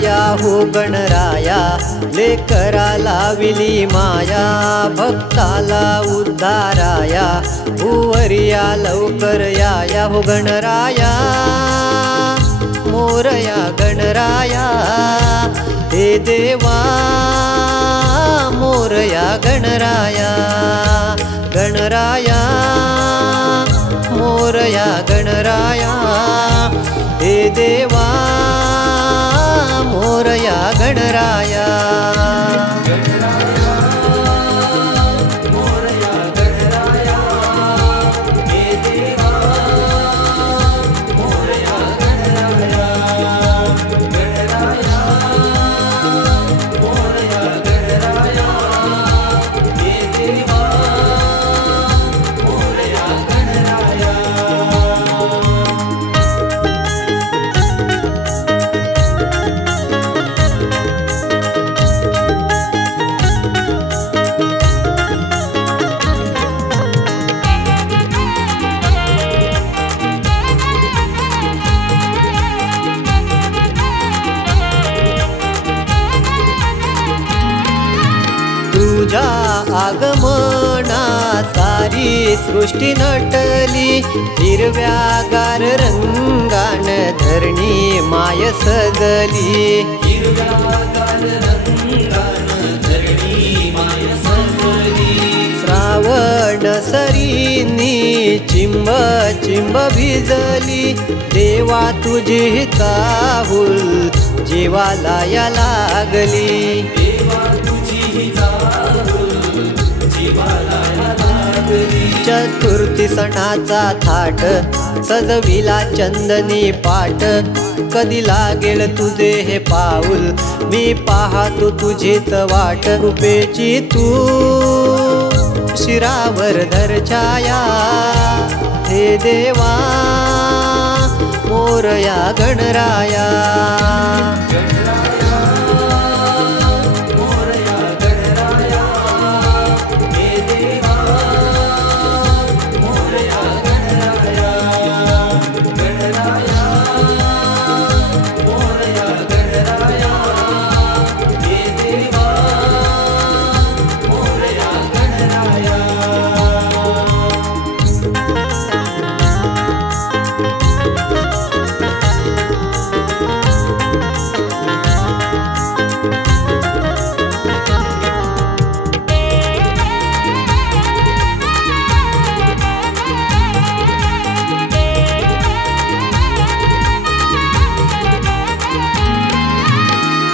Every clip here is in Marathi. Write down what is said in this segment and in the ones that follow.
गणराया हो गणराया, लेकरा लाविली माया, भक्ताला उद्धाराया, भुवरिया लवकर याया हो गणराया, मोरया गणराया, हे देवा मोरया गणराया, गणराया मोरया गणराया, हे देवा मोरया गणराया, मोरया गणराया, हे देवा मोरया गणराया, गणराया मोरया गणराया, हे देवा मोरया गणराया. तुझ्या आगमना सारी सृष्टी नटली, हिरव्यागार रंगान धरणी माय सजली, हिरव्यागार रंगान धरणी माय सजली, श्रावण सरीनी चिंब चिंब भिजली, देवा तुझी चाहुल जीवाला या लागली, देवा तुझी चाहुल जीवाला लागली. चतुर्थी सणाचा थाट सजविला चंदनी पाट, कधी लागेल तुझे हे पाऊल, मी पाहतो तुझीच वाट, कृपेची तू शिरावर धर छाया, हे देवा मोरया गणराया, गणराया मोरया गणराया, हे देवा मोरया गणराया, गणराया मोरया गणराया, हे देवा मोरया गणराया.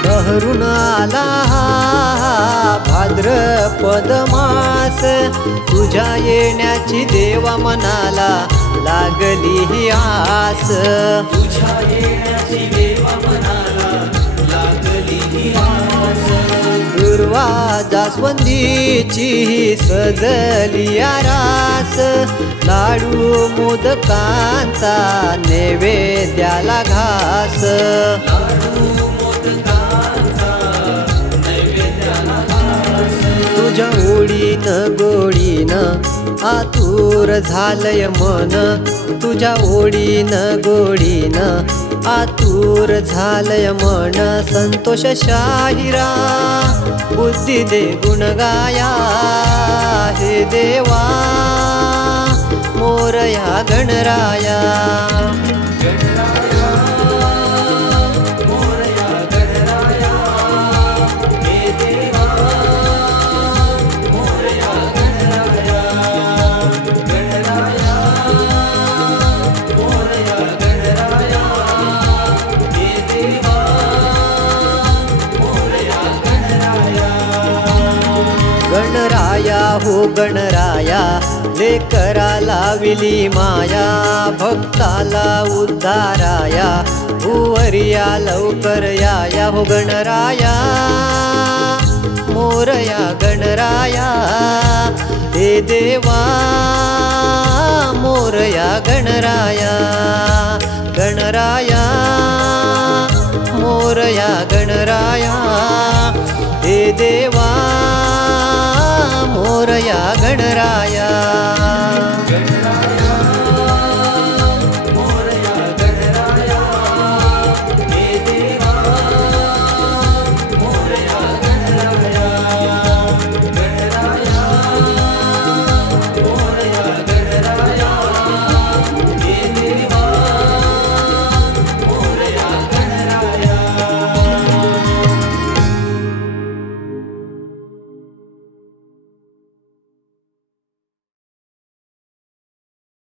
बहरून आला भाद्रपद मास, तुझ्या येण्याची देवा मनाला लागली ही आस, तुझ्या येण्याची देवा मनाला लागली ही आस, दुर्वा जास्वंदीची सजली आरास, लाडू मोदकांचा नैवेद्याला घास, लाडू मोदकांचा नैवेद्याला घास, तुझ्या ओढीन गोडीन आतुर झालय मन, तुझ्या ओढीन गोडीन आतुर झालय मन, संतोष शाहिरा बुद्धी दे गुण गाया, हे देवा मोरया गणराया, गणराया मोरया गणराया, हे देवा मोरया गणराया, गणराया मोरया गणराया, हे देवा मोरया गणराया. गणराया हो गणराया, लेकरा लाविली माया, भक्ताला उद्धाराया, भुवरिया लवकर याया हो गणराया, मोरया गणराया, हे देवा मोरया गणराया, गणराया मोरया गणराया, हे देवा मोरया गणराया.